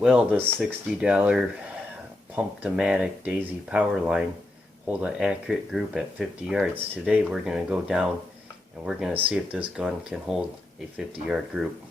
Will the $60 pump dematic daisy power line hold an accurate group at 50 yards? Today we're going to go down and we're going to see if this gun can hold a 50-yard group.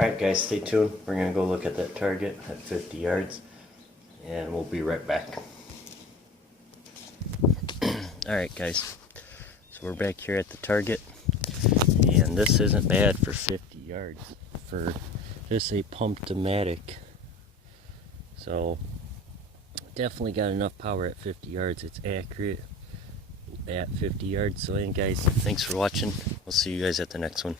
Alright guys, stay tuned. We're going to go look at that target at 50 yards and we'll be right back. Alright guys, so we're back here at the target and this isn't bad for 50 yards for just a pump dematic. So definitely got enough power at 50 yards. It's accurate at 50 yards. So anyway guys, thanks for watching. We'll see you guys at the next one.